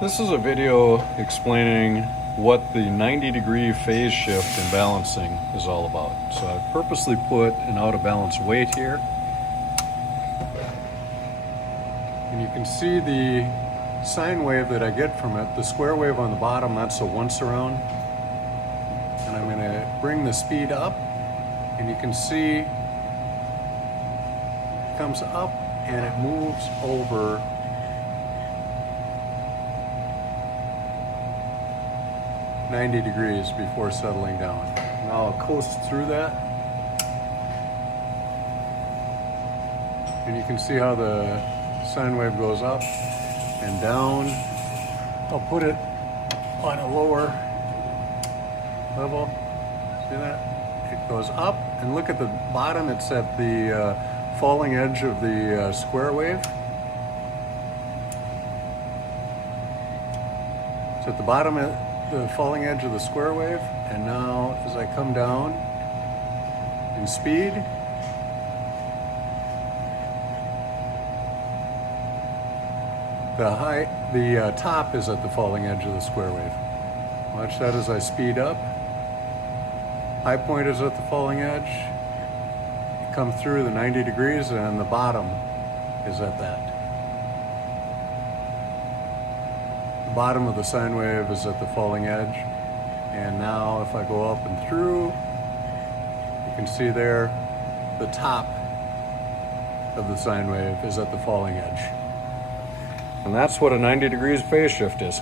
This is a video explaining what the 90-degree phase shift in balancing is all about. So I've purposely put an out of balance weight here. And you can see the sine wave that I get from it. The square wave on the bottom, that's a once around. And I'm going to bring the speed up, and you can see it comes up and it moves over 90 degrees before settling down. Now I'll coast through that. And you can see how the sine wave goes up and down. I'll put it on a lower level. See that? It goes up, and look at the bottom. It's at the falling edge of the square wave. It's at the bottom of the falling edge of the square wave, and now as I come down in speed, the top is at the falling edge of the square wave. Watch that as I speed up. High point is at the falling edge. You come through the 90 degrees, and the bottom is at that. The bottom of the sine wave is at the falling edge. And now if I go up and through, you can see there the top of the sine wave is at the falling edge. And that's what a 90 degrees phase shift is.